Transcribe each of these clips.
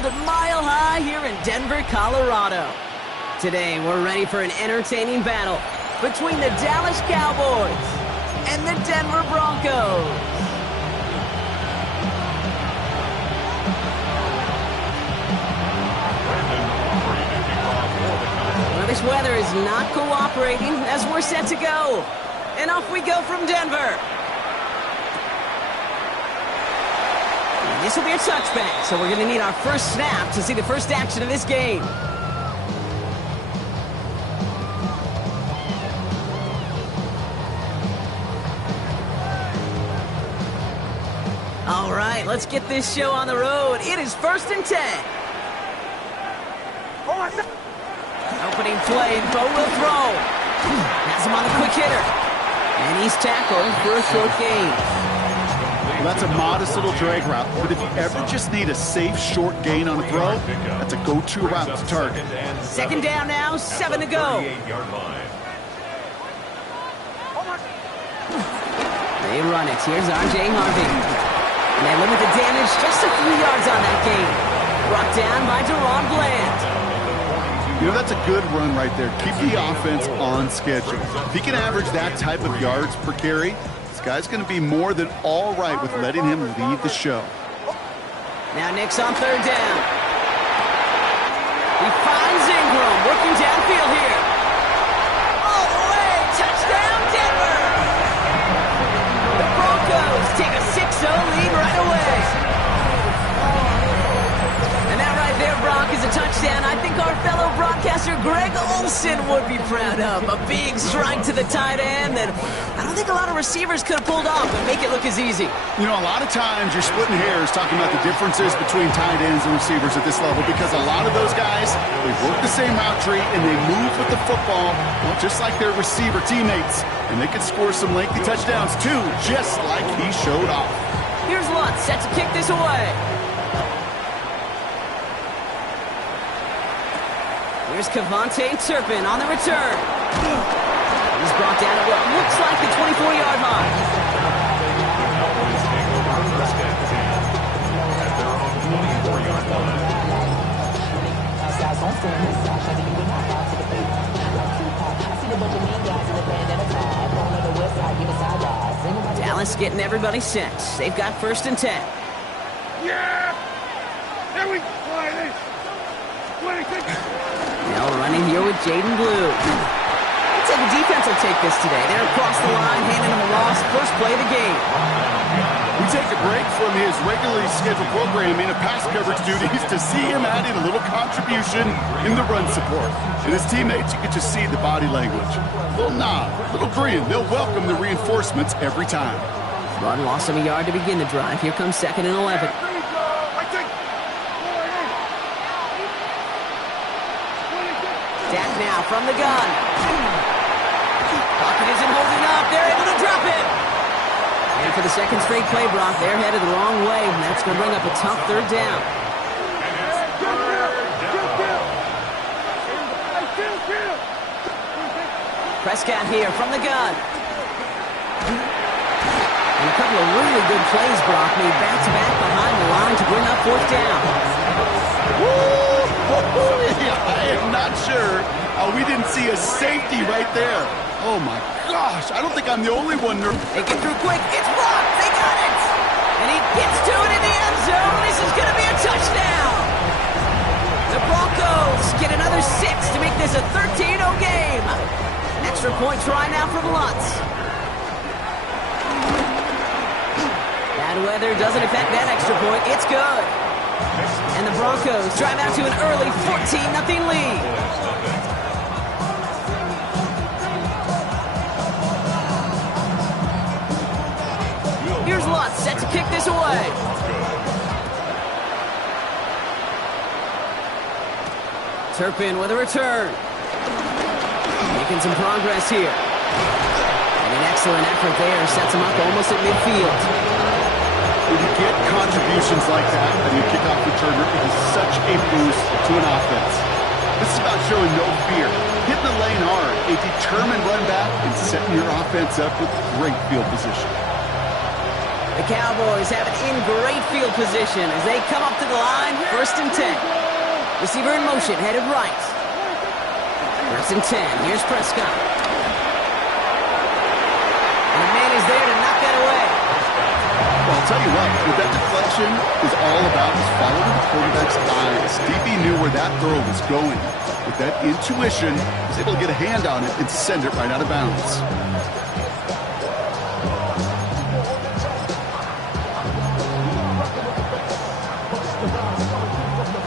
field Mile High here in Denver, Colorado. Today, we're ready for an entertaining battle between the Dallas Cowboys and the Denver Broncos. Well, this weather is not cooperating as we're set to go. And off we go from Denver. This will be a touchback, so we're going to need our first snap to see the first action of this game. All right, let's get this show on the road. It is 1st and 10. Opening play, and Bo will throw. Has him on the quick hitter. And he's tackled for a short gain. Well, that's a modest little drag route, but if you ever just need a safe, short gain on a throw, that's a go-to route to target. 2nd down now, 7 to go. They run it. Here's R.J. Harvey. And they limit the damage just a few yards on that gain. Brought down by Deron Bland. You know, that's a good run right there. Keep the offense on schedule. If he can average that type of yards per carry, this guy's going to be more than all right with letting him lead the show. Now Nick's on 3rd down. He finds Ingram working downfield here. All the way, touchdown Denver! The Broncos take a 6-0 lead right away. And that right there, Brock, is a touchdown I think our fellow broadcaster Greg Olsen would be proud of. A big strike to the tight end that I don't think a lot of receivers could have pulled off and make it look as easy. You know, a lot of times you're splitting hairs talking about the differences between tight ends and receivers at this level because a lot of those guys, they work the same route tree and they move with the football, well, just like their receiver teammates. And they can score some lengthy touchdowns too, just like he showed off. Here's Lutz set to kick this away. Here's Kevontae Turpin on the return. He's brought down at what looks like the 24-yard line. Dallas getting everybody set. They've got 1st and 10. Yeah! There we go! Now running here with Jaden Blue. Looks like the defense will take this today. They're across the line, handing him a loss. First play of the game. We take a break from his regularly scheduled programming of pass coverage duties to see him add in a little contribution in the run support. And his teammates, you can just see the body language. A little nod, a little grin. They'll welcome the reinforcements every time. Run lost him a yard to begin the drive. Here comes 2nd and 11. Dak now from the gun. Pocket isn't holding up. They're able to drop it. And for the 2nd straight play, Brock, they're headed the wrong way. And that's going to bring up a tough 3rd down. Prescott here from the gun. And a couple of really good plays, Brock, made back-to-back behind the line to bring up 4th down. I am not sure how we didn't see a safety right there. Oh my gosh, I don't think I'm the only one. They get through quick. It's blocked. They got it. And he gets to it in the end zone. This is going to be a touchdown. The Broncos get another 6 to make this a 13-0 game. Extra point try now from Lutz. Bad weather doesn't affect that extra point. It's good. And the Broncos drive out to an early 14-0 lead. Here's Lutz set to kick this away. Turpin with a return. Making some progress here. And an excellent effort there sets him up almost at midfield. When you get contributions like that and you kick off returner, it is such a boost to an offense. This is about showing no fear, hitting the lane hard, a determined run back, and setting your offense up with great field position. The Cowboys have it in great field position as they come up to the line, 1st and 10. Receiver in motion, headed right. 1st and 10. Here's Prescott. And the man is there to knock that away. Well, I'll tell you what that deflection is all about is following the quarterback's eyes. DB knew where that throw was going. With that intuition, he was able to get a hand on it and send it right out of bounds.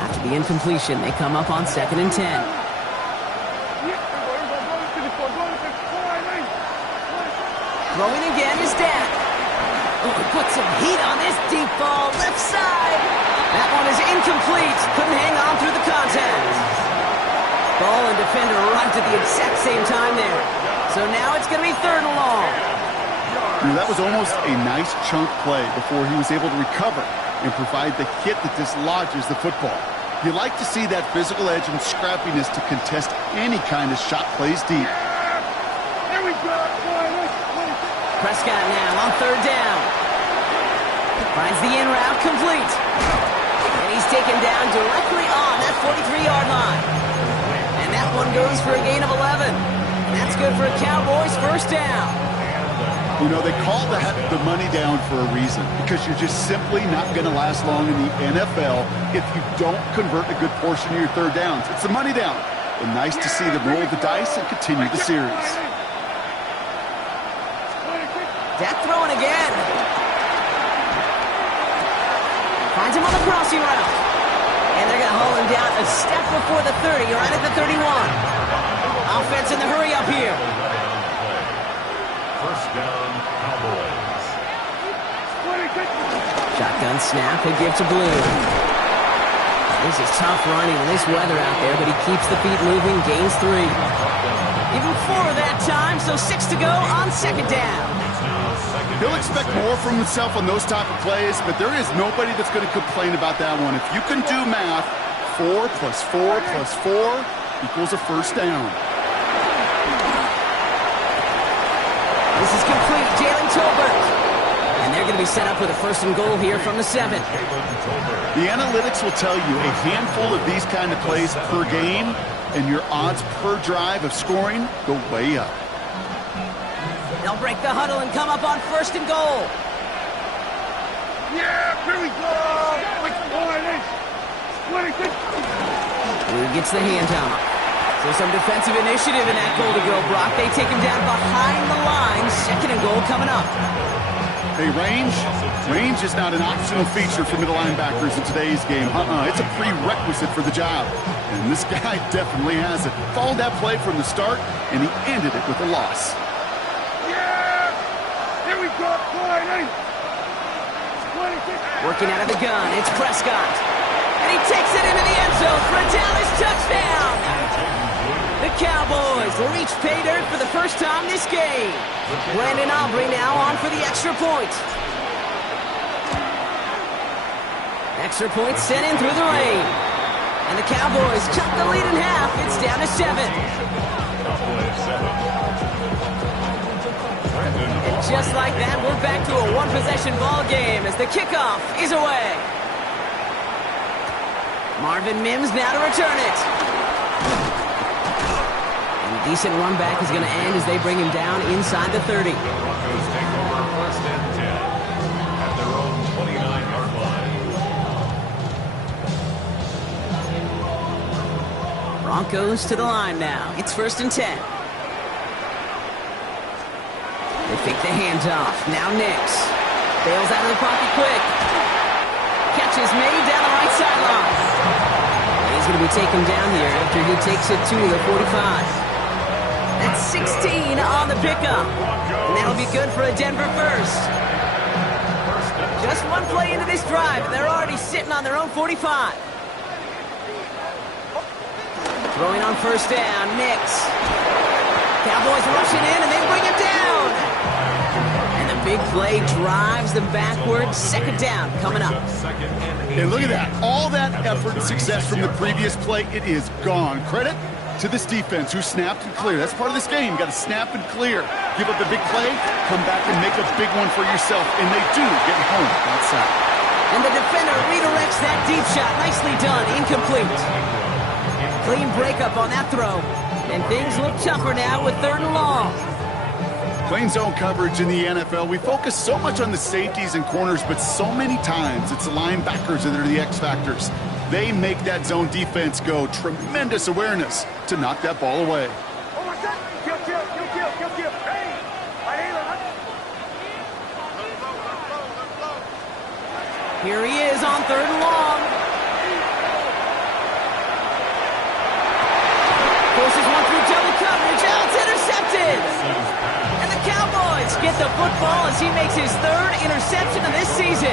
After the incompletion, they come up on 2nd and 10. Throwing again is Dak. Oh, put some heat on this deep ball, left side. That one is incomplete. Couldn't hang on through the contact. Ball and defender arrived at the exact same time there. So now it's going to be 3rd and long. That was almost a nice chunk play before he was able to recover and provide the hit that dislodges the football. You like to see that physical edge and scrappiness to contest any kind of shot plays deep. Here we go. Prescott now on 3rd down. Finds the in route complete. And he's taken down directly on that 43-yard line. And that one goes for a gain of 11. That's good for a Cowboys 1st down. You know, they call that the money down for a reason, because you're just simply not going to last long in the NFL if you don't convert a good portion of your 3rd downs. It's the money down. And nice to see them roll the dice and continue the series. Dak throwing again. Finds him on the crossing route. And they're going to haul him down a step before the 30, right at the 31. Offense in the hurry up here. 1st down, Cowboys. Shotgun snap, a give to Blue. This is tough running in this weather out there, but he keeps the feet moving, gains 3. Even 4 that time, so 6 to go on 2nd down. He'll expect more from himself on those type of plays, but there is nobody that's going to complain about that one. If you can do math, 4 plus 4 plus 4 equals a 1st down. This is complete, Jalen Tolbert. And they're going to be set up with a 1st and goal here from the 7. The analytics will tell you a handful of these kind of plays per game, and your odds per drive of scoring go way up. They'll break the huddle and come up on 1st and goal. Yeah, here we go. Blue gets the handoff. So some defensive initiative in that goal to go, Brock. They take him down behind the line. 2nd and goal coming up. Hey, range is not an optional feature for middle linebackers in today's game. It's a prerequisite for the job. And this guy definitely has it. Followed that play from the start, and he ended it with a loss. Working out of the gun, it's Prescott. And he takes it into the end zone for a Dallas touchdown. The Cowboys reach pay dirt for the 1st time this game. Brandon Aubrey now on for the extra point. Extra point sent in through the rain. And the Cowboys cut the lead in half. It's down to 7. And just like that, we're back to a 1-possession ball game as the kickoff is away. Marvin Mims now to return it. And a decent run back is going to end as they bring him down inside the 30. Broncos take over 1st and 10 at their own 29-yard line. Broncos to the line now. It's 1st and 10. They fake the hands off. Now Nix. Bails out of the pocket quick. Catch is made down the right sideline. He's going to be taken down here after he takes it to the 45. That's 16 on the pickup. And that'll be good for a Denver 1st. Just one play into this drive, and they're already sitting on their own 45. Throwing on 1st down, Nix. Cowboys rushing in, and they bring him down. And the big play drives them backwards. 2nd down coming up. And look at that. All that effort and success from the previous play, it is gone. Credit to this defense who snapped and cleared. That's part of this game. You got to snap and clear. Give up the big play, come back and make a big one for yourself, and they do get home outside. And the defender redirects that deep shot. Nicely done. Incomplete. Clean breakup on that throw. And things look tougher now with 3rd and long. Playing zone coverage in the NFL, we focus so much on the safeties and corners, but so many times it's the linebackers that are the X factors. They make that zone defense go. Tremendous awareness to knock that ball away. Here he is on 3rd and long. Forces one through double coverage. Oh, it's intercepted. And the Cowboys get the football as he makes his 3rd interception of this season.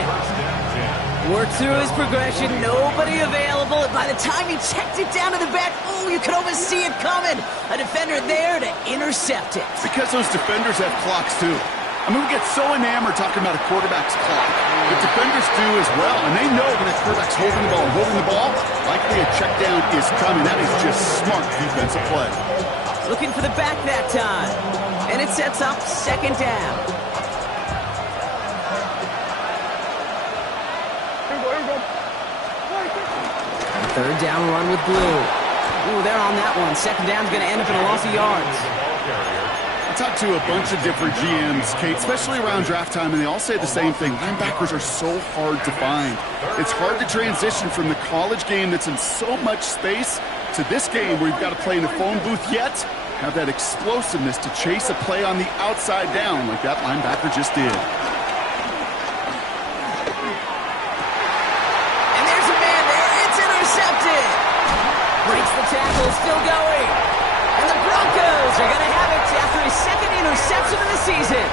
Worked through his progression, nobody available. And by the time he checked it down to the back, oh, you could almost see it coming. A defender there to intercept it. Because those defenders have clocks too. I mean, we get so enamored talking about a quarterback's clock. The defenders do as well, and they know when a quarterback's holding the ball, likely a check down is coming. That is just smart defensive play. Looking for the back that time. And it sets up 2nd down. Third down run with Blue. Ooh, they're on that one. 2nd down's going to end up in a loss of yards. I talked to a bunch of different GMs, Kate, especially around draft time, and they all say the same thing. Linebackers are so hard to find. It's hard to transition from the college game that's in so much space to this game where you've got to play in the phone booth, yet have that explosiveness to chase a play on the outside down like that linebacker just did. And there's a man there. It's intercepted. Breaks the tackle, still going. And the Broncos are going to have it after his 2nd interception of the season.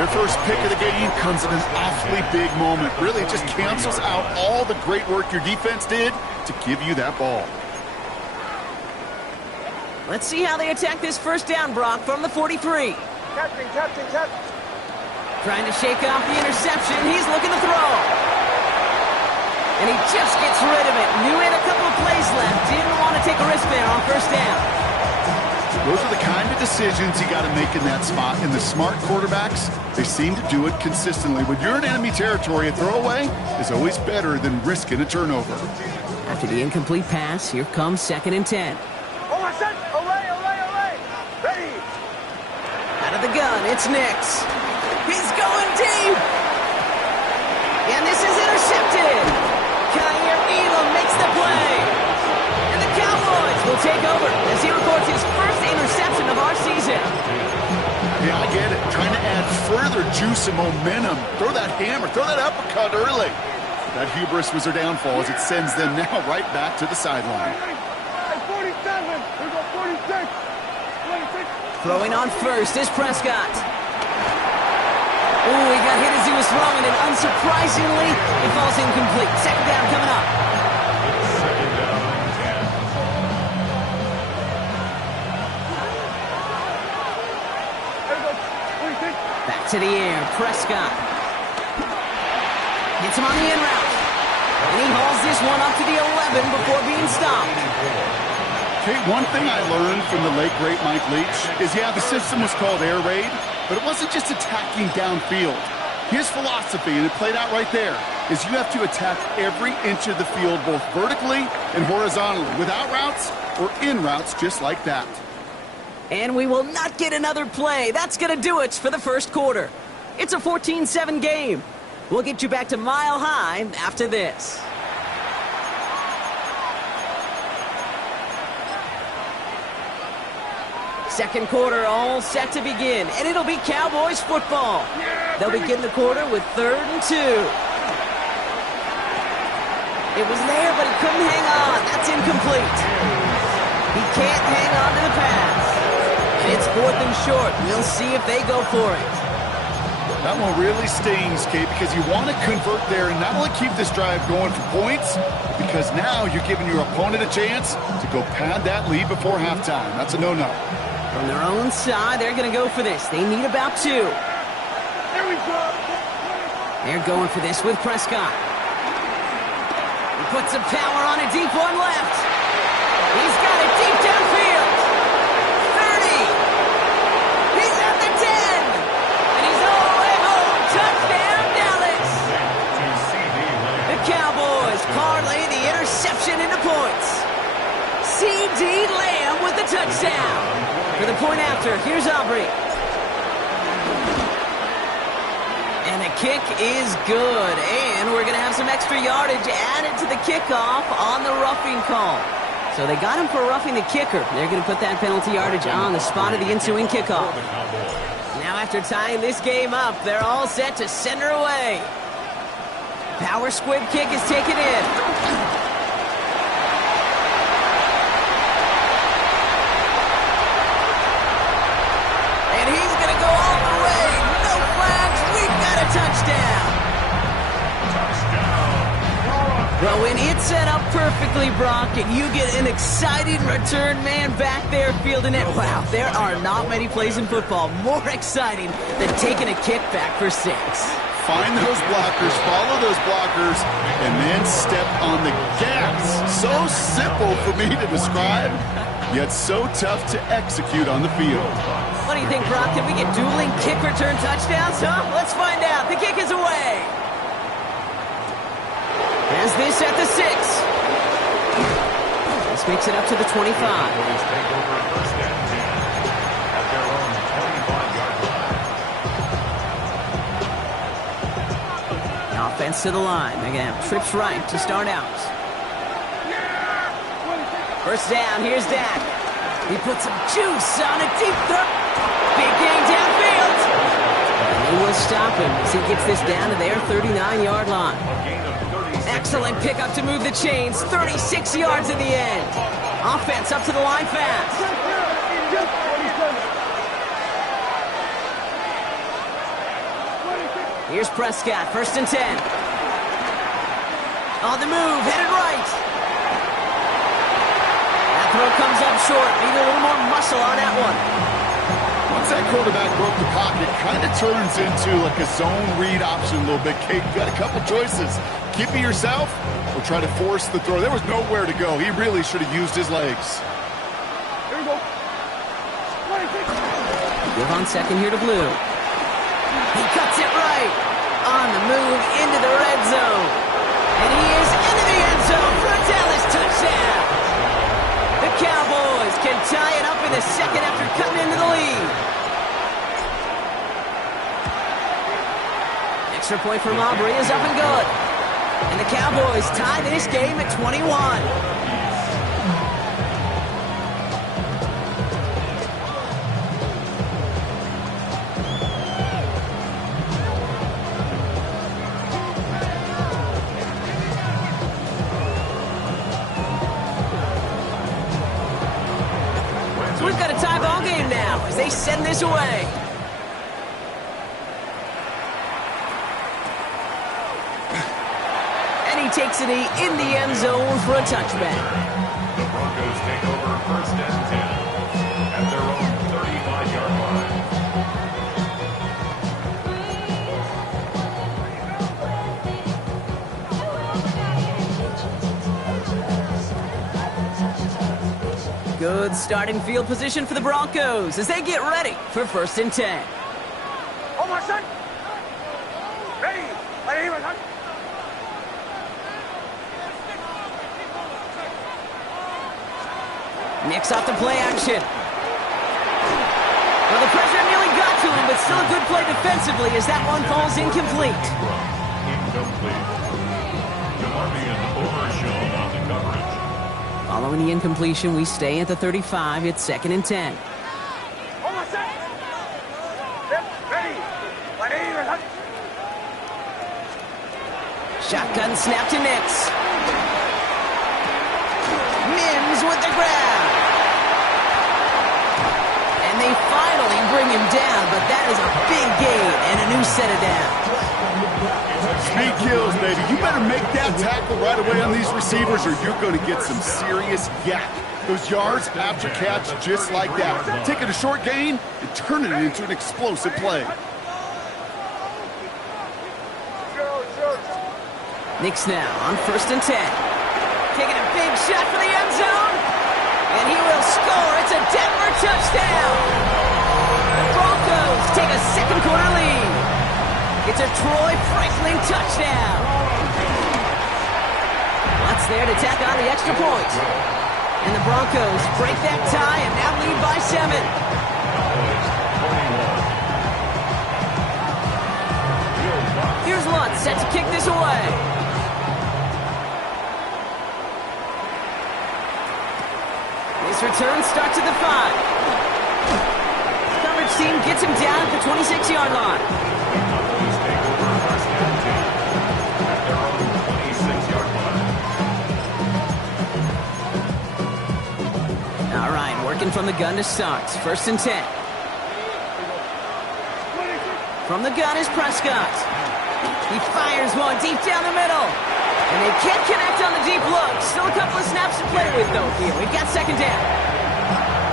Their first pick of the game comes at an awfully big moment. Really just cancels out all the great work your defense did to give you that ball. Let's see how they attack this 1st down, Brock, from the 43. Catching. Trying to shake off the interception. He's looking to throw. And he just gets rid of it. Knew he had a couple of plays left. Didn't want to take a risk there on 1st down. Those are the kind of decisions you got to make in that spot. And the smart quarterbacks, they seem to do it consistently. When you're in enemy territory, a throwaway is always better than risking a turnover. After the incomplete pass, here comes 2nd and 10. Ready. Out of the gun, it's Nix. He's going deep. And this is intercepted. Kyer Elam makes the play. And the Cowboys will take over as he records his 1st interception of our season. Yeah, I get it. Trying to add further juice and momentum. Throw that hammer, throw that uppercut early. That hubris was their downfall as it sends them now right back to the sideline. 47. We go 46. 26. Throwing on 1st is Prescott. Ooh, he got hit as he was throwing, and unsurprisingly, it falls incomplete. 2nd down coming up. Back to the air, Prescott. Hits him on the in route. And he hauls this one up to the 11 before being stopped. Kate, one thing I learned from the late, great Mike Leach is, yeah, the system was called air raid, but it wasn't just attacking downfield. His philosophy, and it played out right there, is you have to attack every inch of the field, both vertically and horizontally, without routes or in routes just like that. And we will not get another play. That's going to do it for the 1st quarter. It's a 14-7 game. We'll get you back to Mile High after this. Second quarter all set to begin, and it'll be Cowboys football. They'll begin the quarter with 3rd and 2. It was there, but he couldn't hang on. That's incomplete. He can't hang on to the pass. And it's 4th and short. We'll see if they go for it. That one really stings, Kate, because you want to convert there and not only keep this drive going for points, because now you're giving your opponent a chance to go pad that lead before halftime. That's a no-no. From their own side, they're going to go for this. They need about 2. Here we go. They're going for this with Prescott. He puts some power on a deep one left. He's got it deep downfield. 30. He's first down. For the point after, here's Aubrey. And the kick is good. And we're going to have some extra yardage added to the kickoff on the roughing call. So they got him for roughing the kicker. They're going to put that penalty yardage on the spot of the ensuing kickoff. Now after tying this game up, they're all set to send her away. Power squib kick is taken in. And he's going to go all the way. No flags. We've got a touchdown. Well, when it's set up perfectly, Brock, and you get an exciting return man back there fielding it, wow, there are not many plays in football more exciting than taking a kick back for 6. Find those blockers, follow those blockers, and then step on the gas. So simple for me to describe, yet so tough to execute on the field. What do you think, Brock? Can we get dueling kick return touchdowns, huh? Let's find out. The kick is away. As this at the 6. This makes it up to the 25. The offense to the line. They're going to have trips right to start out. First down. Here's Dak. He puts some juice on a deep throw. Big gain downfield. And they will stop him as he gets this down to their 39-yard line. Excellent pickup to move the chains. 36 yards in the end. Offense up to the line fast. Here's Prescott, 1st and 10. On the move, headed right. That throw comes up short. Need a little more muscle on that one. Once that quarterback broke the pocket, kind of turns into like a zone read option a little bit. Kate, you got a couple choices. Keep it yourself or try to force the throw. There was nowhere to go. He really should have used his legs. Here we go. Give on second here to Blue. He cuts it right. On the move into the red zone. And he is into the end zone for a Dallas touchdown. The Cowboys can tie it up in the second after cutting into the lead. Extra point from Aubrey is up and good. And the Cowboys tie this game at 21. So we've got a tie ball game now as they send this away. Takes it in the end zone for a touchback. The Broncos take over 1st and 10 at their own 35-yard line. Good starting field position for the Broncos as they get ready for 1st and 10. Oh, my son. Ready. Ready, my son. Nix off the play action. Well, the pressure nearly got to him, but still a good play defensively as that one falls incomplete. Incomplete. Demarvian overshot on the coverage. Following the incompletion, we stay at the 35. It's 2nd and 10. Oh, my son. Yep, ready. Ready, my son. Shotgun snap to Nix. Mims with the grab. And they finally bring him down, but that is a big gain and a new set of downs. Speed kills, baby. You better make that tackle right away on these receivers or you're going to get some serious yak. Those yards after catch just like that. Taking a short gain and turning it into an explosive play. Nix now on 1st and 10. Taking a big shot for the end zone. And he will score. It's a Denver touchdown. The Broncos take a second quarter lead. It's a Troy Franklin touchdown. That's there to tack on the extra point. And the Broncos break that tie and now lead by 7. Here's Lutz set to kick this away. This return starts at the 5. Coverage team gets him down at the 26-yard line. Cowboys take over first and 10 at their own 26-yard line. All right, working from the gun to start. First and 10. From the gun is Prescott. He fires one deep down the middle. And they can't connect on the deep look. Still a couple of snaps to play with, though, here. We've got second down.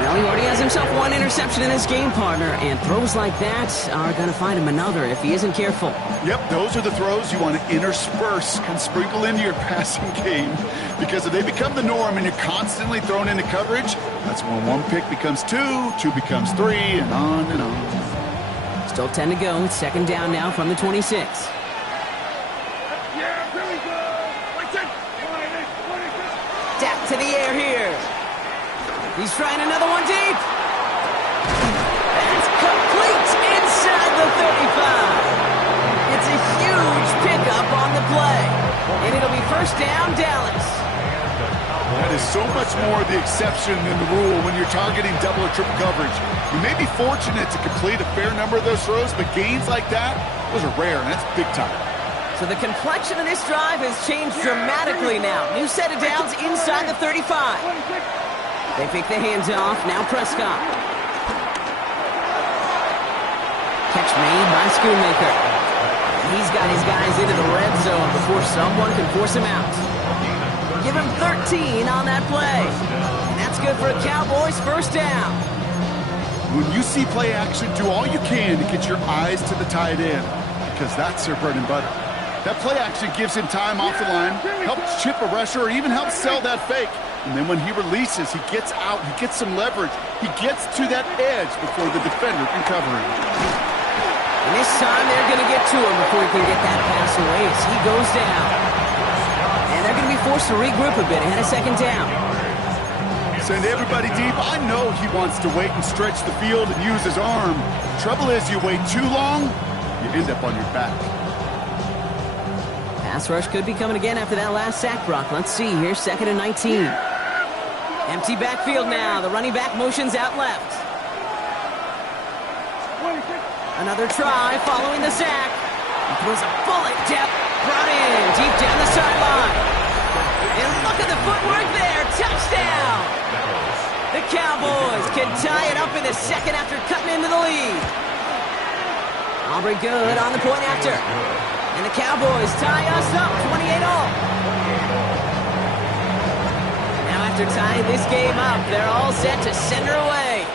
Well, he already has himself one interception in his game, partner. And throws like that are going to find him another if he isn't careful. Yep, those are the throws you want to intersperse and sprinkle into your passing game. Because if they become the norm and you're constantly thrown into coverage, that's when one pick becomes 2, 2 becomes 3, and on and on. Still 10 to go. Second down now from the 26. Dak to the air here. He's trying another one deep. That's complete inside the 35. It's a huge pickup on the play. And it'll be first down, Dallas. That is so much more the exception than the rule when you're targeting double or triple coverage. You may be fortunate to complete a fair number of those throws, but gains like that, those are rare, and that's big time. So the complexion of this drive has changed dramatically now. New set of downs inside the 35. They pick the hands off. Now Prescott. Catch made by Schoonmaker. He's got his guys into the red zone before someone can force him out. Give him 13 on that play. And that's good for a Cowboys first down. When you see play action, do all you can to get your eyes to the tight end, because that's their bread and butter. That play action gives him time off the line, helps chip a rusher, or even helps sell that fake. And then when he releases, he gets out, he gets some leverage. He gets to that edge before the defender can cover him. And this time they're going to get to him before he can get that pass away as he goes down. And they're going to be forced to regroup a bit ahead of second down. Send everybody deep. I know he wants to wait and stretch the field and use his arm. Trouble is, you wait too long, you end up on your back. Pass rush could be coming again after that last sack, Brock. Let's see here, second and 19. Empty backfield now. The running back motions out left. Another try following the sack. He throws a bullet depth. Brought in deep down the sideline. And look at the footwork there. Touchdown. The Cowboys can tie it up in the second after cutting into the lead. Aubrey good on the point after. And the Cowboys tie us up 28-all. Now after tying this game up, they're all set to send her away.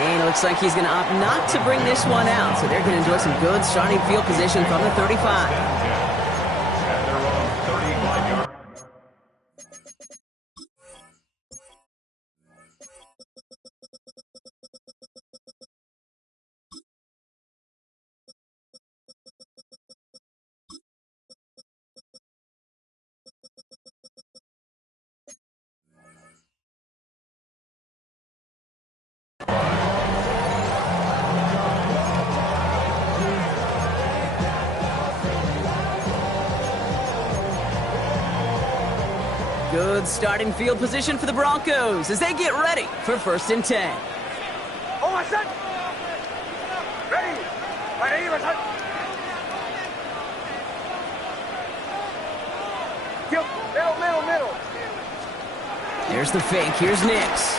And it looks like he's going to opt not to bring this one out. So they're going to enjoy some good starting field position from the 35. Good starting field position for the Broncos as they get ready for first and 10. Oh, my son! Ready! Ready, my son! Middle. There's the fake. Here's Nix.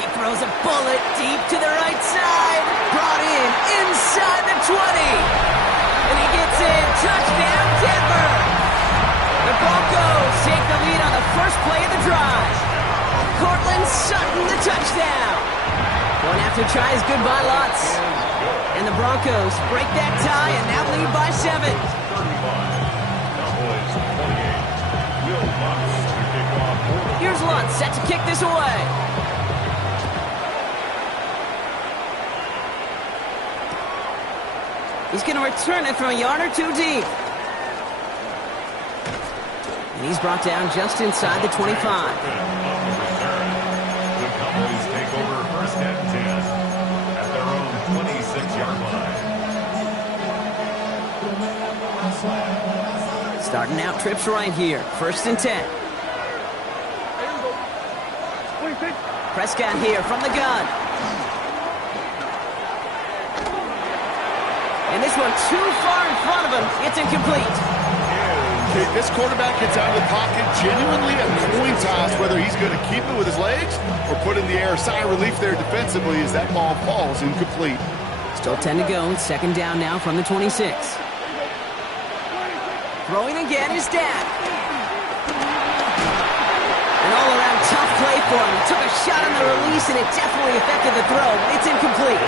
He throws a bullet deep to the right side. Brought in inside the 20. And he gets in. Touchdown, Denver. The Broncos take the lead on the first play of the drive. Cortland Sutton, the touchdown. Going after tries good by Lutz. And the Broncos break that tie and now lead by 7. Here's Lutz set to kick this away. He's going to return it from a yard or two deep. And he's brought down just inside the 25. The Cowboys take over first and 10 at their own 26-yard line. Starting out trips right here. First and 10. Prescott here from the gun. And this one too far in front of him. It's incomplete. Okay, this quarterback gets out of the pocket genuinely a coin toss whether he's going to keep it with his legs or put in the air. Sigh of relief there defensively as that ball falls incomplete. Still 10 to go. Second down now from the 26. Throwing again is Dak. An all-around tough play for him. He took a shot on the release, and it definitely affected the throw. It's incomplete.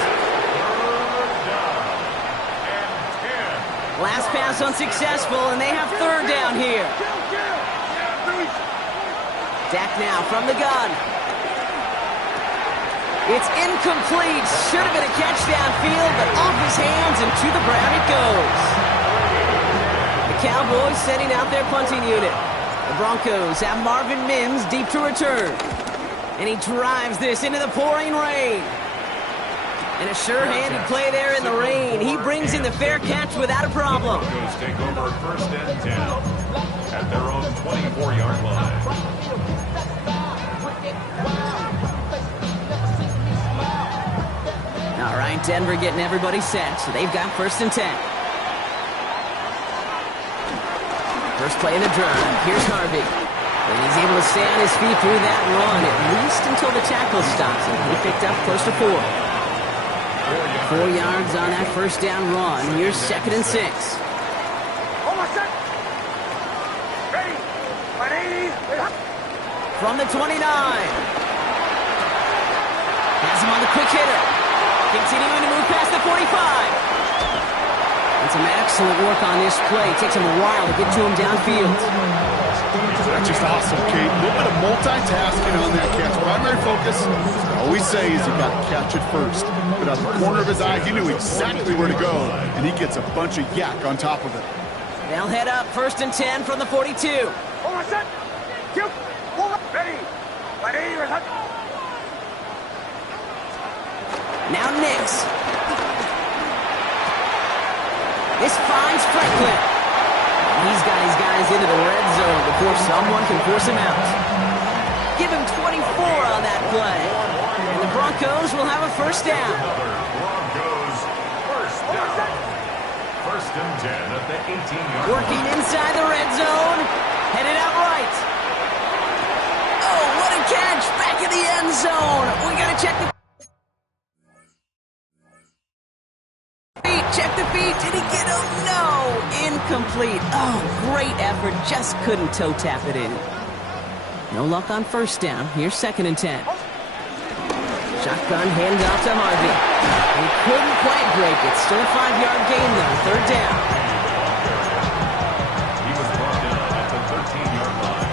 Last pass unsuccessful, and they have third down here. Dak now from the gun. It's incomplete. Should have been a catch downfield, but off his hands and to the ground it goes. The Cowboys sending out their punting unit. The Broncos have Marvin Mims deep to return. And he drives this into the pouring rain. And a sure-handed play there in the rain. He brings in the fair catch without a problem. The Broncos take over first and 10 at their own 24-yard line. All right, Denver getting everybody set. So they've got first and 10. First play in the drive. Here's Harvey. And he's able to stay on his feet through that run, at least until the tackle stops him. He picked up close to 4. 4 yards on that first down run. Here's second and 6. From the 29. Has him on the quick hitter. Continuing to move past the 45. And some excellent work on this play. It takes him a while to get to him downfield. That's just awesome, Kate. A little bit of multitasking on that catch. Primary focus, I always say, is you got to catch it first. But out the corner of his eye, he knew exactly where to go, and he gets a bunch of yak on top of it. They'll head up first and 10 from the 42. Now Nix. This finds Franklin. He's got his guys into the red zone before someone can force him out. Give him 24 on that play. And the Broncos will have a first down. Broncos first down. First and 10 at the 18-yard line. Working inside the red zone. Headed out right. Oh, what a catch. Back in the end zone. We got to check the feet. Check the feet. Did he get him? No. Incomplete. Oh, great effort. Just couldn't toe tap it in. No luck on first down. Here's second and 10. Shotgun handoff to Harvey. He couldn't quite break it. Still a 5-yard gain, though. Third down. He was brought down at the 13-yard line.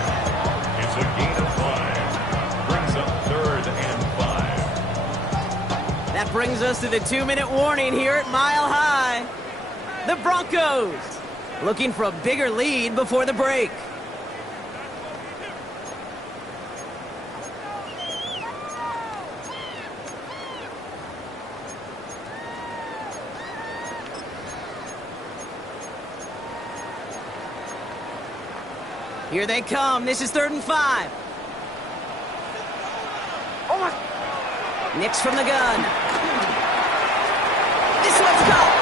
It's a gain of 5. Brings up third and 5. That brings us to the 2-minute warning here at Mile High. The Broncos looking for a bigger lead before the break. Here they come. This is third and 5. Nix from the gun. This one's caught.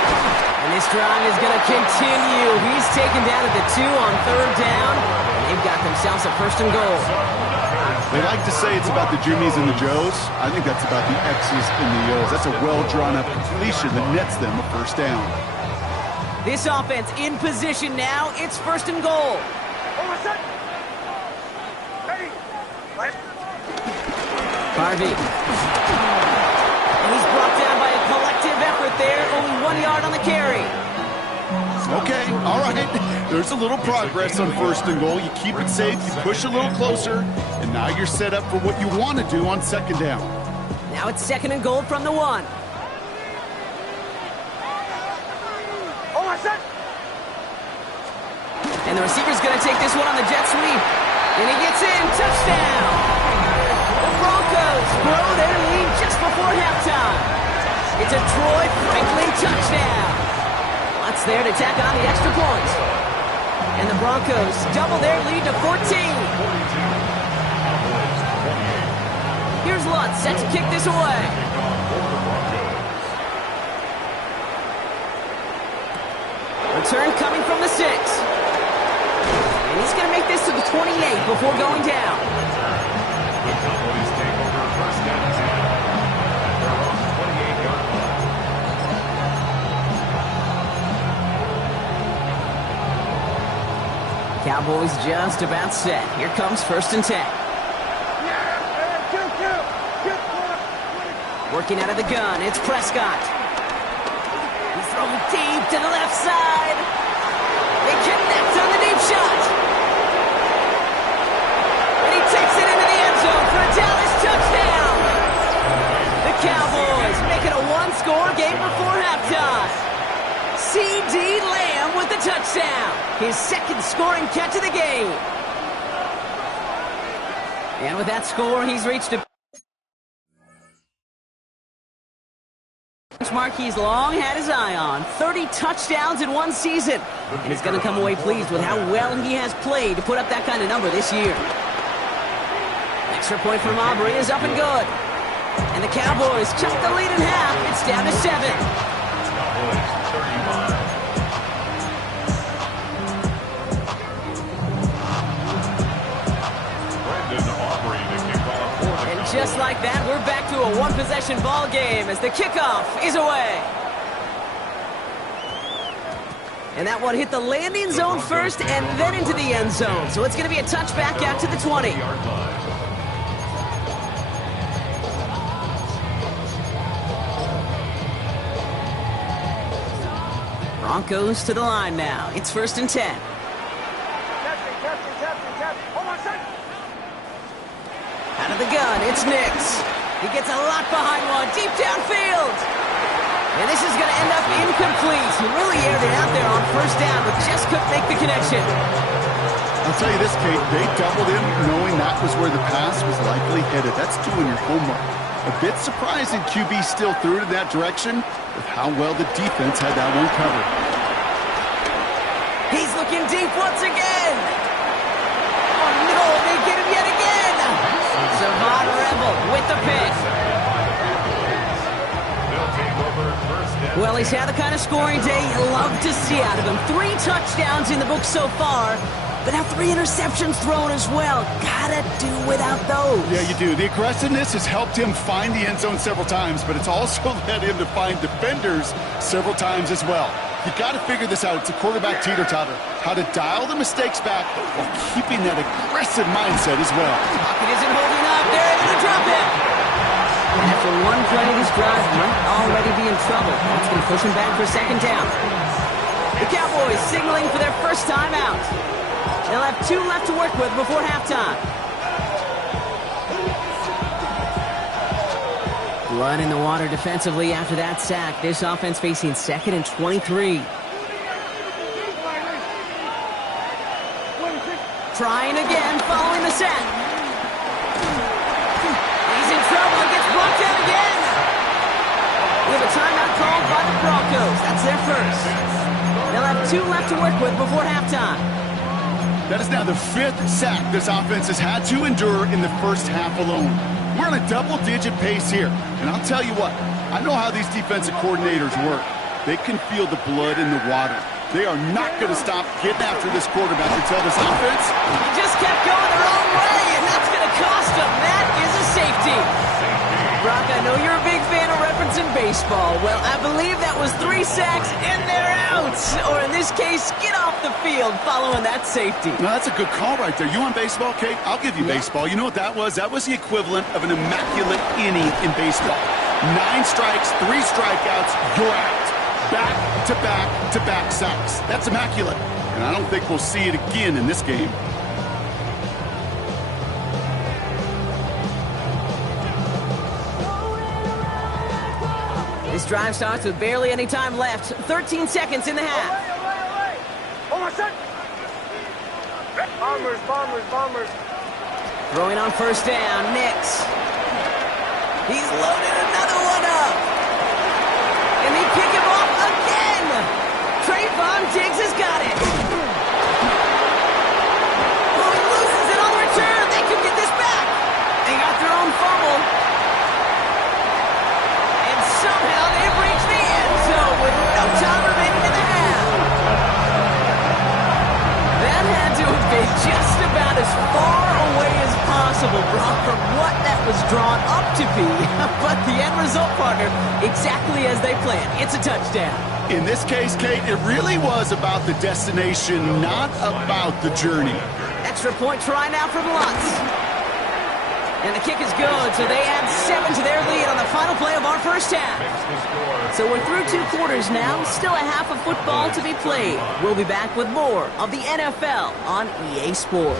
And this drive is going to continue. He's taken down at the 2 on third down. And they've got themselves a first and goal. They like to say it's about the Jimmies and the Joes. I think that's about the X's and the O's. That's a well-drawn-up completion that nets them a first down. This offense in position now. It's first and goal. Harvey. And he's brought down by a collective effort there. Only 1 yard on the carry. Okay, all right. There's a little progress on first and goal. You keep it safe, you push a little closer, and now you're set up for what you want to do on second down. Now it's second and goal from the 1. And the receiver's going to take this one on the jet sweep. And he gets in. Touchdown. The Broncos grow their lead just before halftime. It's a Troy Franklin touchdown. Lots there to tack on the extra point. And the Broncos double their lead to 14. Here's Lutz set to kick this away. Return coming from the 6. And he's going to make this to the 28 before going down. The Cowboys take over first down 10 at their own 28-yard line. Cowboys just about set. Here comes first and 10. Working out of the gun, it's Prescott. He's thrown deep to the left side. They connect on the deep shot. And he takes it into the end zone for a Dallas touchdown. The Cowboys make it a one-score game before halftime. C.D. Lamb with the touchdown. His second scoring catch of the game. And with that score, he's reached a benchmark he's long had his eye on. 30 touchdowns in one season. And he's going to come away pleased with how well he has played to put up that kind of number this year. Extra point from Aubrey is up and good. And the Cowboys cut the lead in half. It's down to 7. Cowboys 35. Just like that, we're back to a one-possession ball game as the kickoff is away. And that one hit the landing zone first and then into the end zone. So it's going to be a touchback out to the 20. Broncos to the line now. It's first and 10. Out of the gun, it's Nix. He gets a lot behind one, deep downfield. And this is going to end up incomplete. He really aired it out there on first down, but just couldn't make the connection. I'll tell you this, Kate, they doubled him knowing that was where the pass was likely headed. That's doing your homework. A bit surprising QB still threw it in that direction with how well the defense had that one covered. He's looking deep once again. Oh, no, they get him yet again. Savon Rebel with the pick. Well, he's had the kind of scoring day you love to see out of him. 3 touchdowns in the book so far, but now 3 interceptions thrown as well. Gotta do without those. Yeah, you do. The aggressiveness has helped him find the end zone several times, but it's also led him to find defenders several times as well. You got to figure this out. It's a quarterback teeter-totter. How to dial the mistakes back while keeping that aggressive mindset as well. Pocket isn't holding up. They're able to drop it. And after one play, this drive might already be in trouble. That's going to push him back for second down. The Cowboys signaling for their first time out. They'll have 2 left to work with before halftime. Blood in the water defensively after that sack. This offense facing second and 23. Trying again following the sack. He's in trouble. Gets blocked out again. We have a timeout called by the Broncos. That's their first. They'll have 2 left to work with before halftime. That is now the 5th sack this offense has had to endure in the first half alone. We're on a double-digit pace here. And I'll tell you what, I know how these defensive coordinators work. They can feel the blood in the water. They are not going to stop getting after this quarterback until this offense. He just kept going the wrong way, and that's going to cost him. That is a safety. Brock, I know you're a big fan of referencing baseball. Well, I believe that was 3 sacks, and they're out. Or in this case, get off the field following that safety. No, that's a good call right there. You want baseball, Kate? I'll give you baseball. You know what that was? That was the equivalent of an immaculate inning in baseball. 9 strikes, 3 strikeouts, you're out. Back-to-back-to-back sacks. That's immaculate. And I don't think we'll see it again in this game. This drive starts with barely any time left. 13 seconds in the half. Bombers. Throwing on first down, Nix. He's loaded another one up. And they pick him off again. Trayvon Diggs has got it. Oh, he loses it on the return. They could get this back. They got their own fumble. And somehow they've reached the end zone with no time remaining in the half. That had to have been just about as far away as possible, Brock, from what that was drawn up to be. But the end result, partner, exactly as they planned. It's a touchdown. In this case, Kate, it really was about the destination, not about the journey. Extra point try now from Lutz. And the kick is good, so they add 7 to their lead on the final play of our first half. So we're through 2 quarters now, still a half of football to be played. We'll be back with more of the NFL on EA Sports.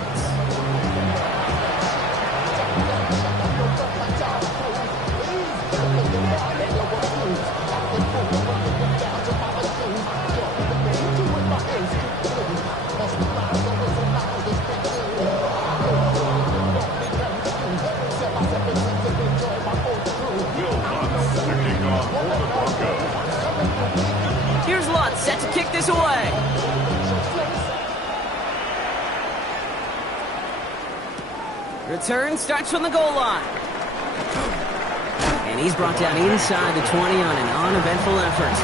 Here's Lutz, set to kick this away. Return starts from the goal line. And he's brought down inside the 20 on an uneventful effort.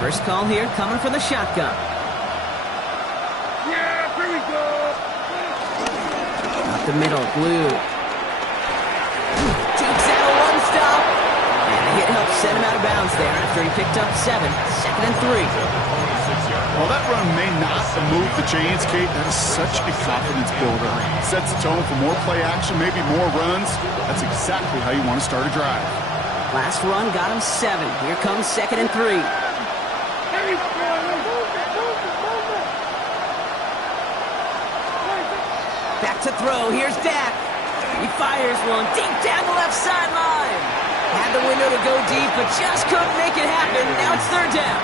First call here coming from the shotgun. Yeah, here we go. Up the middle, Blue. Takes out a one-stop. And the hit helps send him out of bounds there after he picked up 7. Second and 3. While that run may not move the chains, Kate, that is such a confidence builder. Sets the tone for more play action, maybe more runs. That's exactly how you want to start a drive. Last run got him 7. Here comes second and 3. Back to throw. Here's Dak. He fires one deep down the left sideline. Had the window to go deep, but just couldn't make it happen. Now it's third down.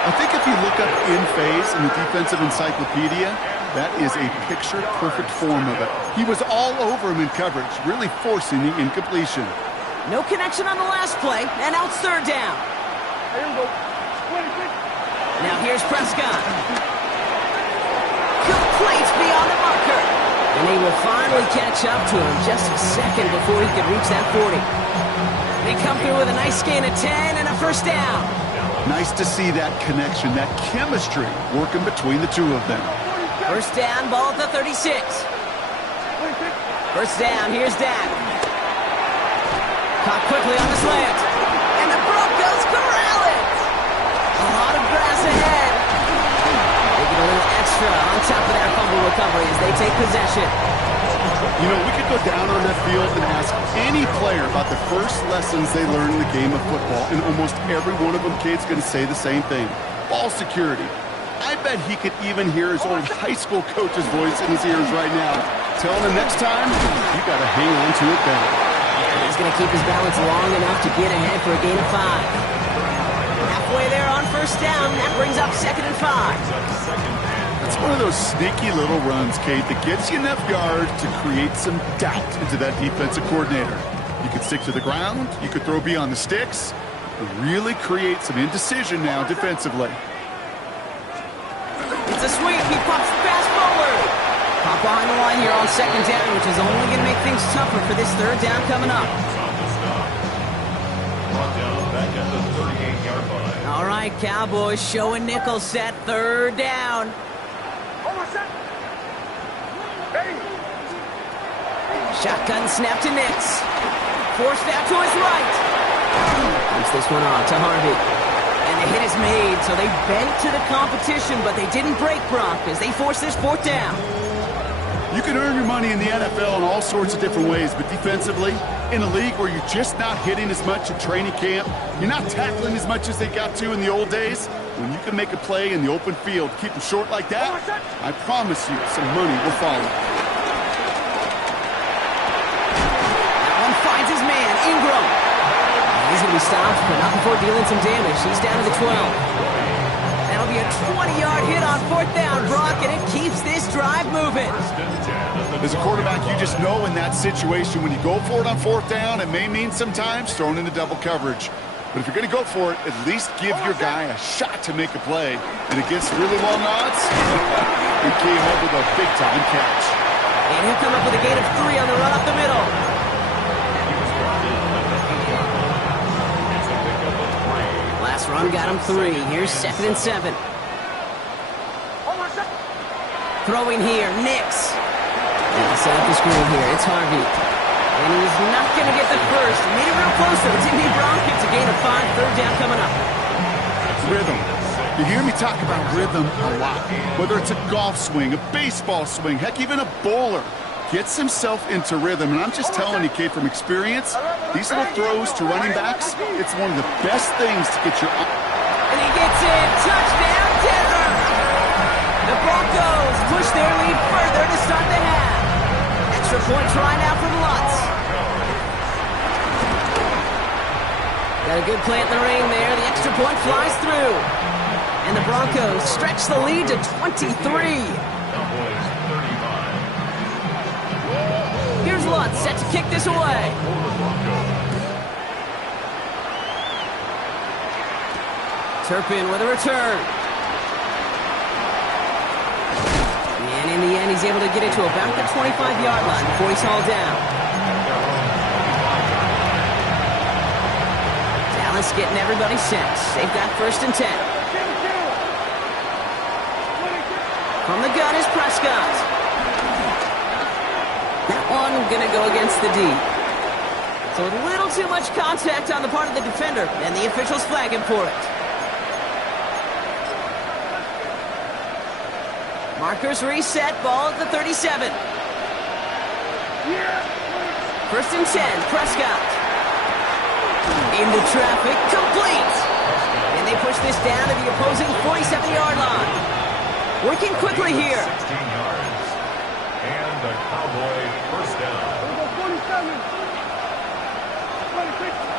I think if you look up in phase in the defensive encyclopedia, that is a picture-perfect form of it. He was all over him in coverage, really forcing the incompletion. No connection on the last play, and now it's third down. Here we go. Now here's Prescott. Complete beyond the marker. And he will finally catch up to him just a second before he could reach that 40. They come through with a nice gain of 10 and a first down. Nice to see that connection, that chemistry working between the two of them. First down, ball at the 36. First down, here's Dak. Caught quickly on the slant. And the Broncos corral it. A lot of grass ahead. They get a little extra on top of that fumble recovery as they take possession. You know, we could go down on that field and ask any player about the first lessons they learned in the game of football, and almost every one of them, Kate's going to say the same thing. Ball security. I bet he could even hear his old high school coach's voice in his ears right now, telling him next time, you got to hang on to it better. He's going to keep his balance long enough to get ahead for a gain of 5. Halfway there on first down, that brings up second and 5. It's one of those sneaky little runs, Kate, that gets you enough yards to create some doubt into that defensive coordinator. You could stick to the ground, you could throw beyond the sticks, and really create some indecision now defensively. It's a sweep. He pops the pass forward. Pop behind the line here on second down, which is only going to make things tougher for this third down coming up. Back at the 38-yard line. All right, Cowboys showing nickel set, third down. Shotgun snap to Nix. Forced out to his right. Comes this one on to Harvey. And the hit is made, so they bent to the competition, but they didn't break, Brock, as they force this fourth down. You can earn your money in the NFL in all sorts of different ways, but defensively, in a league where you're just not hitting as much at training camp, you're not tackling as much as they got to in the old days, when you can make a play in the open field, keep them short like that, I promise you some money will follow. That one finds his man. He's going to be stopped, but not before dealing some damage. He's down to the 12. That'll be a 20-yard hit on 4th down, Brock, and it keeps this drive moving. As a quarterback, you just know in that situation, when you go for it on 4th down, it may mean sometimes throwing into double coverage. But if you're going to go for it, at least give your guy a shot to make a play. And against really long odds, he came up with a big-time catch. And he'll come up with a gain of 3 on the run up the middle. Last run got him 3. Here's 2nd and 7. Throwing here, Nix. And he'll set up the screen here. It's Harvey. And he's not going to get the first. He made it real close, though. It's Indy Bronk. It's a gain of 5. 3rd down coming up. Rhythm. You hear me talk about rhythm a lot. Whether it's a golf swing, a baseball swing, heck, even a bowler gets himself into rhythm. And I'm just telling you, Kate, from experience, these little throws to running backs, it's one of the best things to get your... And he gets in. Touchdown, Denver! The Broncos push their lead further to start the half. Extra point try now from Lutz. Got a good plant in the rain there. The extra point flies through. And the Broncos stretch the lead to 23. Here's Lutz set to kick this away. Turpin with a return. And in the end, he's able to get it to about the 25-yard line before he's hauled down. Dallas getting everybody set. They've got 1st and 10. From the gun is Prescott. That one going to go against the D. So a little too much contact on the part of the defender, and the officials flag him for it. Markers reset, ball at the 37. 1st and 10, Prescott. Into traffic, complete. And they push this down to the opposing 47-yard line. Working quickly here. 16 yards. And the Cowboy 1st down.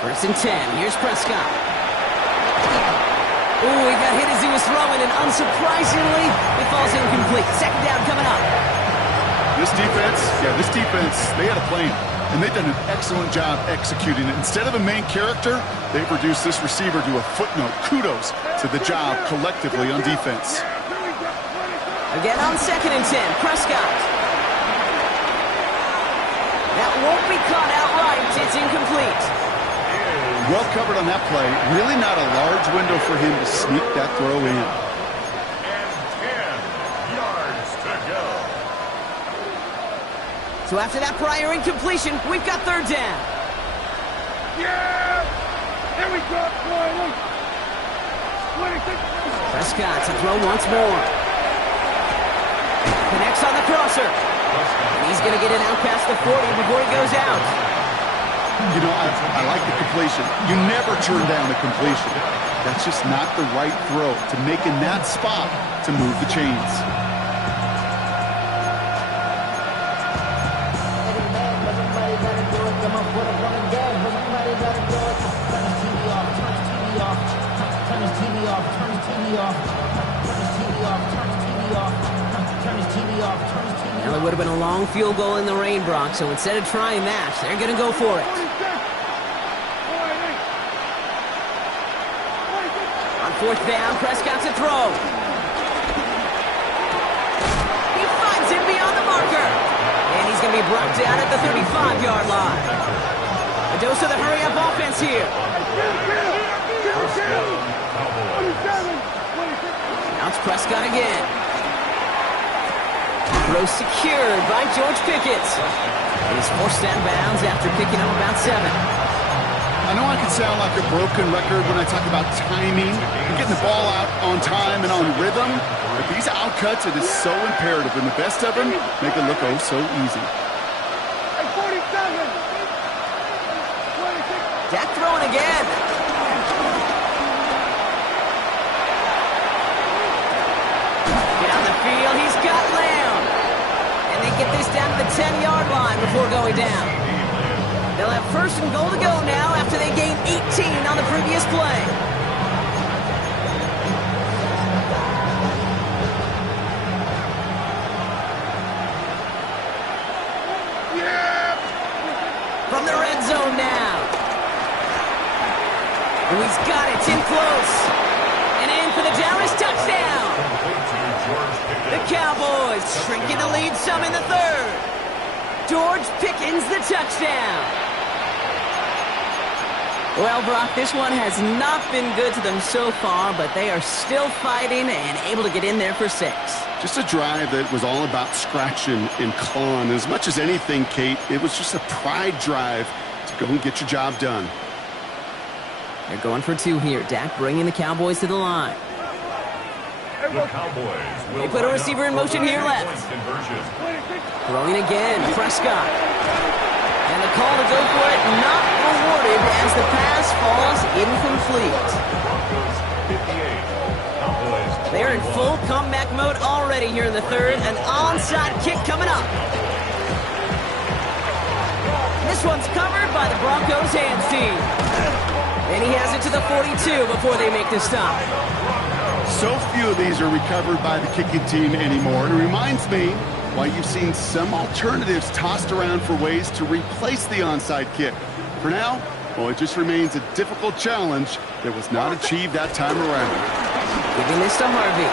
1st and 10, here's Prescott. Ooh, he got hit as he was throwing, and unsurprisingly, it falls incomplete. 2nd down coming up. This defense, they had a plan, and they've done an excellent job executing it. Instead of a main character, they've reduced this receiver to a footnote. Kudos to the job collectively on defense. Again on 2nd and 10, Prescott. That won't be caught outright. It's incomplete. Well covered on that play. Really not a large window for him to sneak that throw in. And 10 yards to go. So after that prior incompletion, we've got 3rd down. Yeah! Here we go, Floyd. Prescott to throw once more. Connects on the crosser. And he's going to get it out past the 40 before he goes out. You know, I like the completion. You never turn down a completion. That's just not the right throw to make in that spot to move the chains. Well, it would have been a long field goal in the rain, Brock, so instead of trying that, they're going to go for it. On 4th down, Prescott to throw. He finds him beyond the marker. And he's going to be brought down at the 35-yard line. A dose of the hurry-up offense here. Now it's Prescott again. Throw secured by George Pickett. He's forced out of bounds after picking up about 7. I know I can sound like a broken record when I talk about timing and getting the ball out on time and on rhythm, but these outcuts, it is so imperative, and the best of them make it look oh so easy. Dak throwing again. Down the field, he's got Lamb. And they get this down to the 10-yard line before going down. They'll have first and goal to go now after they gained 18 on the previous play. From the red zone now. Oh, he's got it. It's in close. And in for the Dallas touchdown. The Cowboys shrinking the lead some in the third. George Pickens the touchdown. Well, Brock, this one has not been good to them so far, but they are still fighting and able to get in there for 6. Just a drive that was all about scratching and clawing. As much as anything, Kate, it was just a pride drive to go and get your job done. They're going for 2 here. Dak bringing the Cowboys to the line. The Cowboys will They put a receiver in motion here left. Throwing again, Prescott. And the call to go for it not rewarded as the pass falls incomplete. They're in full comeback mode already here in the third. An onside kick coming up. This one's covered by the Broncos hands team. And he has it to the 42 before they make the stop. So few of these are recovered by the kicking team anymore. It reminds me why you've seen some alternatives tossed around for ways to replace the onside kick. For now, well, it just remains a difficult challenge that was not achieved that time around. Giving this to Harvey.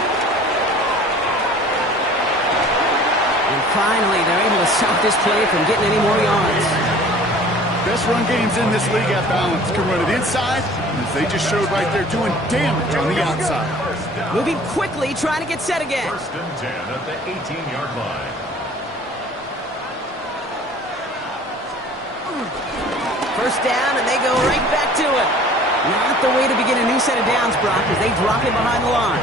And finally, they're able to stop this play from getting any more yards. Best run games in this league at balance. Can run it inside, and as they just showed right there, doing damage on the outside. Moving quickly, trying to get set again. First and 10 at the 18-yard line. First down, and they go right back to it. Not the way to begin a new set of downs, Brock, as they drop it behind the line.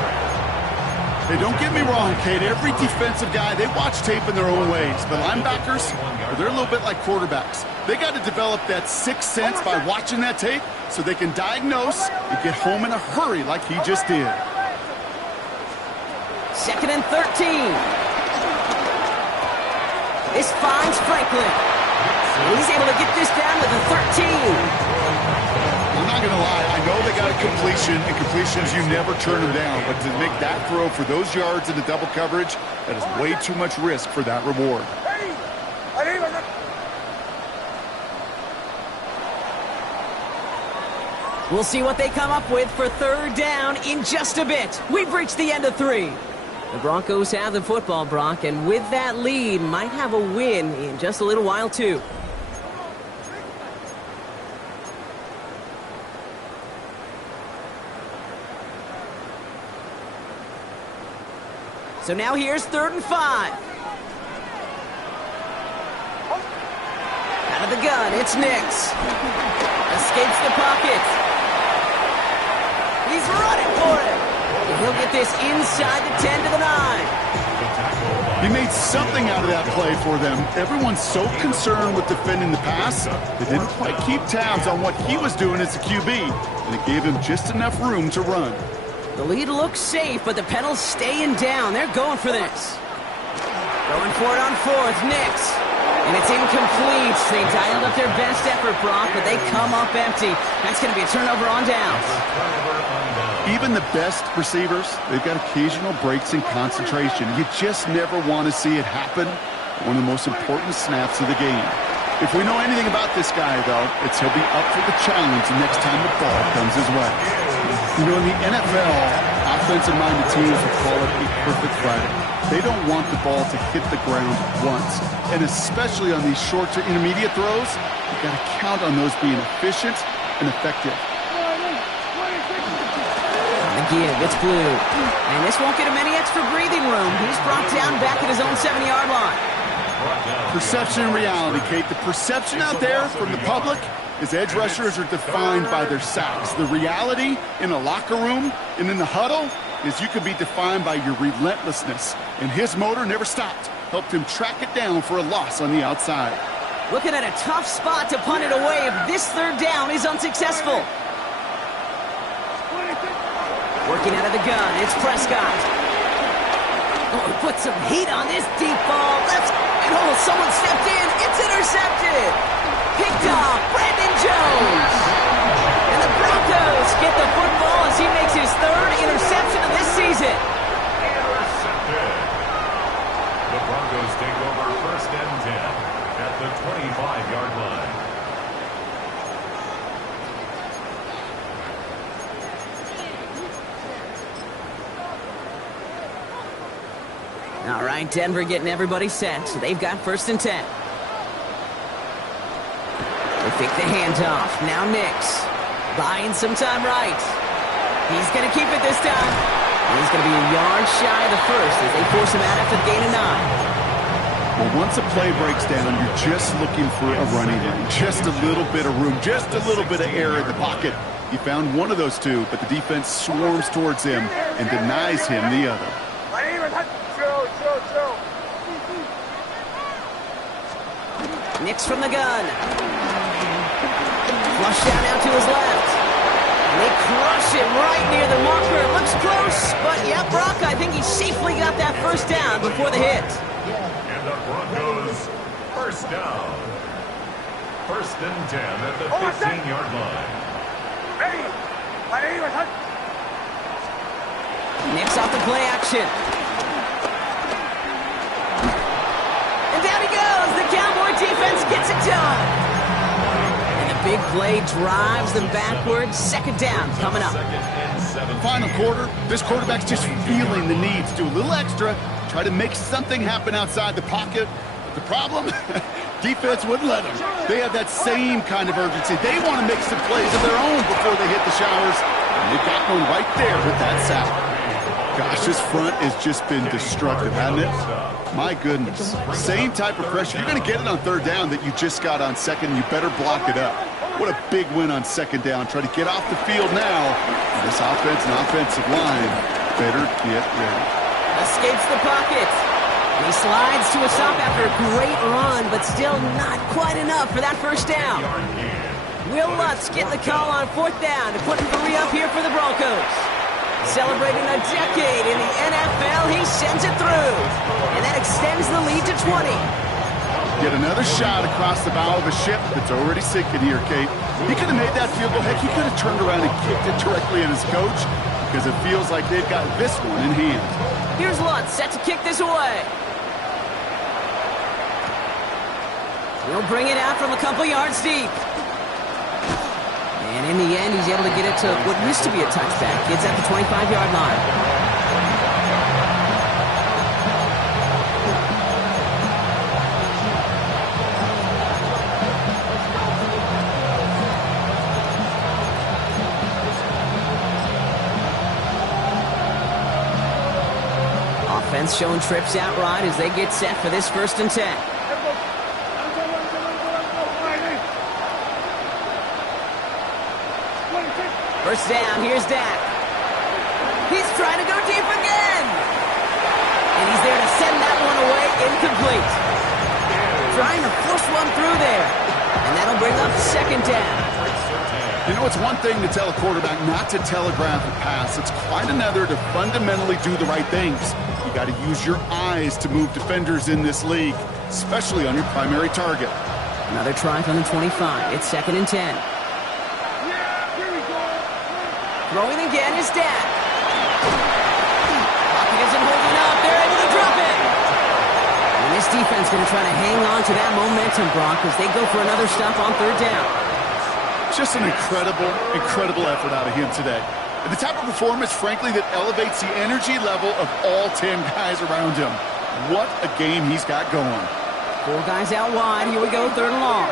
Hey, don't get me wrong, Kate. Every defensive guy, they watch tape in their own ways. But linebackers, well, they're a little bit like quarterbacks. They got to develop that sixth sense by watching that tape so they can diagnose and get home in a hurry like he just did. Second and 13. This finds Franklin. He's able to get this down to the 13. I'm not going to lie. I know they got a completion, and completions, you never turn them down. But to make that throw for those yards in the double coverage, that is way too much risk for that reward. We'll see what they come up with for third down in just a bit. We've reached the end of 3. The Broncos have the football, Brock, and with that lead, might have a win in just a little while, too. So now here's 3rd and 5. Out of the gun, it's Nix. Escapes the pocket. He's running for it. And he'll get this inside the 10 to the 9. He made something out of that play for them. Everyone's so concerned with defending the pass, they didn't quite keep tabs on what he was doing as a QB, and it gave him just enough room to run. The lead looks safe, but the pedal's staying down. They're going for this. Going for it on 4th, Nix. And it's incomplete. They dialed up their best effort, Brock, but they come up empty. That's going to be a turnover on downs. Even the best receivers, they've got occasional breaks in concentration. You just never want to see it happen at one of the most important snaps of the game. If we know anything about this guy, though, it's he'll be up for the challenge the next time the ball comes his way. You know, in the NFL, offensive-minded teams will call it a perfect Friday. They don't want the ball to hit the ground once. And especially on these short to intermediate throws, you've got to count on those being efficient and effective. Again, it's blue. And this won't get him any extra breathing room. He's brought down back at his own 7-yard line. Perception and reality, Kate. The perception out there from the public is edge rushers are defined by their sacks. The reality in a locker room and in the huddle is you can be defined by your relentlessness. And his motor never stopped. Helped him track it down for a loss on the outside. Looking at a tough spot to punt it away if this 3rd down is unsuccessful. Working out of the gun, it's Prescott. Oh, he put some heat on this deep ball. Oh, someone stepped in. It's intercepted. Picked off All right, Denver getting everybody set. So they've got 1st and 10. They fake the handoff. Now Nix. Buying some time right. He's going to keep it this time. And he's going to be a yard shy of the first as they force him out after the gain of 9. Well, once a play breaks down, you're just looking for a running lane. Just a little bit of room, just a little bit of air in the pocket. He found one of those two, but the defense swarms towards him and denies him the other. Nix from the gun. Flush down out to his left. And they crush it right near the marker. It looks close, but yeah, Brock, I think he safely got that 1st down before the hit. And the Broncos, 1st down. 1st and 10 at the 15-yard line. Nix off the play action. And down he goes. The Cowboy defense gets it done. And the big play drives them backwards. 2nd down coming up. Final quarter, this quarterback's just feeling the need to do a little extra, try to make something happen outside the pocket. The problem? Defense wouldn't let them. They have that same kind of urgency. They want to make some plays of their own before they hit the showers. And they've got one right there with that sack. Gosh, this front has just been destructive, hasn't it? My goodness. Same type of pressure. You're going to get it on 3rd down that you just got on 2nd. You better block it up. What a big win on 2nd down. Try to get off the field now. And this offense and offensive line better get ready. Escapes the pocket. And he slides to a stop after a great run, but still not quite enough for that 1st down. Will Lutz getting the call on 4th down to put 3 up here for the Broncos. Celebrating a decade in the NFL, he sends it through. And that extends the lead to 20. Get another shot across the bow of a ship that's already sinking here, Kate. He could have made that field goal. Heck, he could have turned around and kicked it directly at his coach because it feels like they've got this one in hand. Here's Lutz, set to kick this away. He'll bring it out from a couple yards deep. And in the end, he's able to get it to what used to be a touchback. Gets at the 25-yard line. Offense showing trips out right as they get set for this 1st and 10. First down, here's Dak. He's trying to go deep again. And he's there to send that one away, incomplete. Trying to force one through there. And that'll bring up 2nd down. You know, it's one thing to tell a quarterback not to telegraph a pass. It's quite another to fundamentally do the right things. You got to use your eyes to move defenders in this league, especially on your primary target. Another try from the 25. It's 2nd and 10. Throwing again is Dak. Pocket isn't holding up. They're able to drop it. And this defense going to try to hang on to that momentum, Brock, as they go for another stop on 3rd down. Just an incredible effort out of him today. And the type of performance, frankly, that elevates the energy level of all 10 guys around him. What a game he's got going. 4 guys out wide. Here we go, 3rd and long.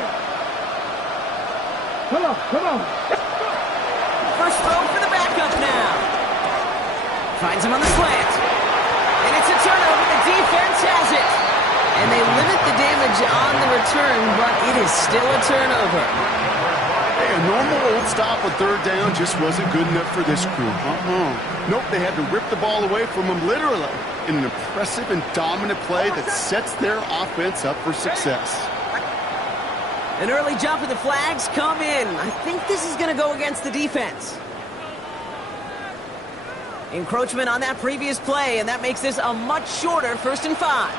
Come on. First throw for the backup now. Finds him on the slant. And it's a turnover. The defense has it. And they limit the damage on the return, but it is still a turnover. Hey, a normal old stop on 3rd down just wasn't good enough for this crew. Nope, they had to rip the ball away from them literally in an impressive and dominant play that sets their offense up for success. An early jump of the flags come in. I think this is going to go against the defense. Encroachment on that previous play, and that makes this a much shorter 1st and 5.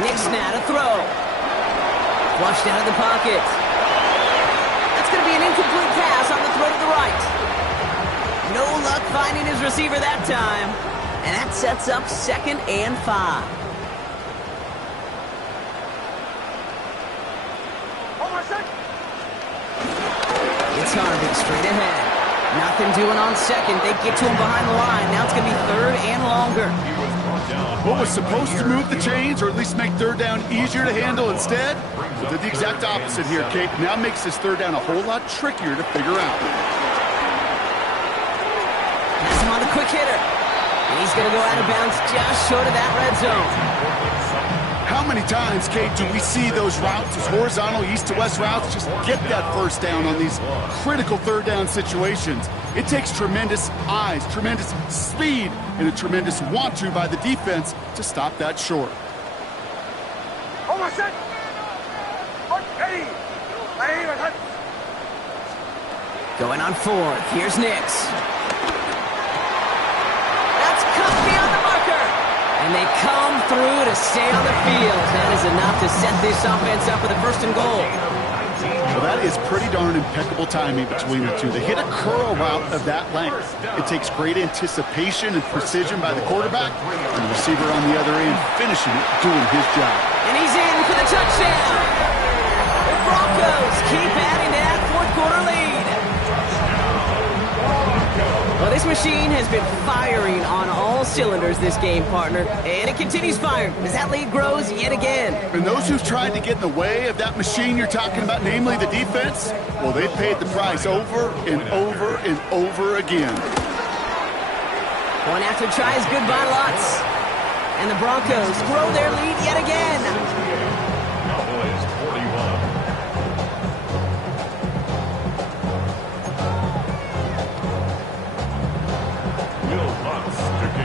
Nick Snad, a throw. Flushed out of the pocket. That's going to be an incomplete pass on the throw to the right. No luck finding his receiver that time. And that sets up 2nd and 5. It's Harvey straight ahead. Nothing doing on second. They get to him behind the line. Now it's going to be third and longer. What was supposed to move the chains, or at least make third down easier to handle instead, well, did the exact opposite here, Kate. Now makes this third down a whole lot trickier to figure out. He's on the quick hitter. And he's going to go out of bounds just short of that red zone. How many times, Kate, do we see those routes, those horizontal east to west routes, just get that first down on these critical third down situations? It takes tremendous eyes, tremendous speed, and a tremendous want-to by the defense to stop that short. Going on fourth. Here's Nix. That's cut beyond the marker. And they come through to stay on the field. That is enough to set this offense up for the first and goal. Well, that is pretty darn impeccable timing between the two. They hit a curl route of that length. It takes great anticipation and precision by the quarterback, and the receiver on the other end finishing it, doing his job. And he's in for the touchdown. The Broncos keep adding to that fourth quarter lead. Well, this machine has been firing on all cylinders this game, partner. And it continues firing as that lead grows yet again. And those who've tried to get in the way of that machine you're talking about, namely the defense, well, they paid the price over and over and over again. One after try is good by lots. And the Broncos grow their lead yet again. Cowboys 41.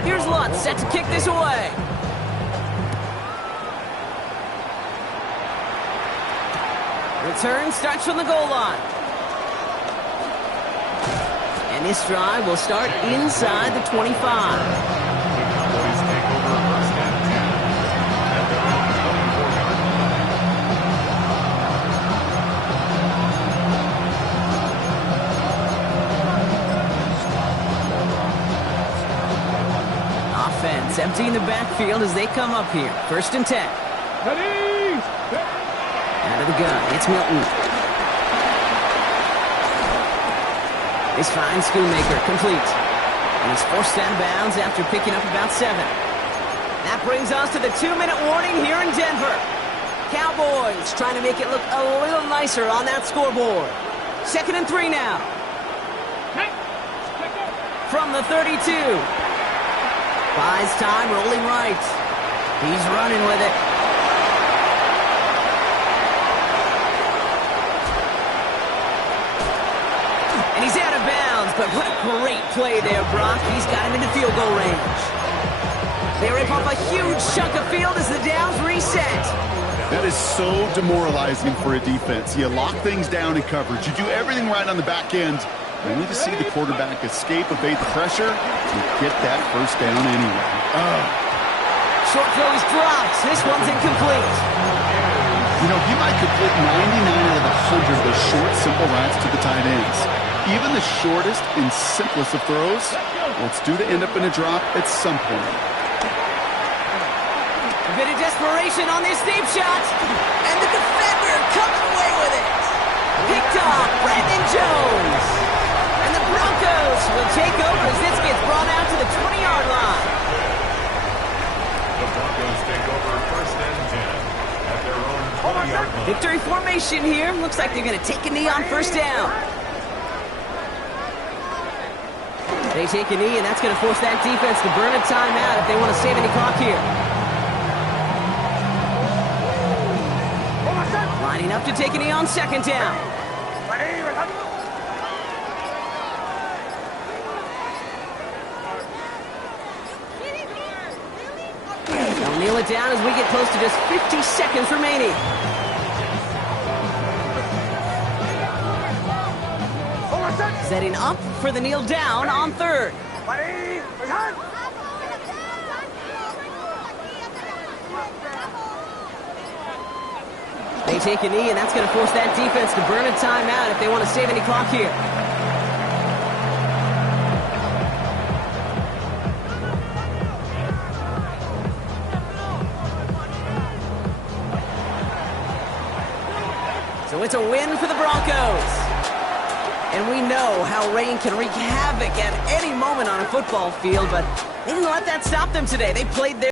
Here's Lutz set to kick this away. Return starts from the goal line. And this drive will start inside the 25. Cowboys take over first and 10 at their own 24-yard line. Offense emptying the backfield as they come up here. First and 10. Out of the gun, it's Milton. This fine Schoonmaker complete. And he's forced out of bounds after picking up about 7. That brings us to the 2-minute warning here in Denver. Cowboys trying to make it look a little nicer on that scoreboard. 2nd and 3 now. From the 32. Buys time, rolling right. He's running with it. And he's out of bounds, but what a great play there, Brock. He's got him into field goal range. They rip off a huge chunk of field as the downs reset. That is so demoralizing for a defense. You lock things down in coverage. You do everything right on the back end, only to see the quarterback escape, evade the pressure, and get that first down anyway. Short throw is dropped. This one's incomplete. You know, he might complete 99 out of 100 of those short, simple routes to the tight ends. Even the shortest and simplest of throws, well, it's due to end up in a drop at some point. A bit of desperation on this deep shot. And the defender comes away with it. Picked off Brandon Jones. And the Broncos will take over as this gets brought out to the 20-yard line. The Broncos take over first and 10 at their own 20-yard line. Victory formation here. Looks like they're going to take a knee on first down. They take a knee, and that's going to force that defense to burn a timeout if they want to save any clock here. Lining up to take a knee on second down. They'll kneel it down as we get close to just 50 seconds remaining. Setting up for the kneel down on third. They take a knee, and that's going to force that defense to burn a timeout if they want to save any clock here. So it's a win for the Broncos. And we know know how rain can wreak havoc at any moment on a football field, but they didn't let that stop them today. They played their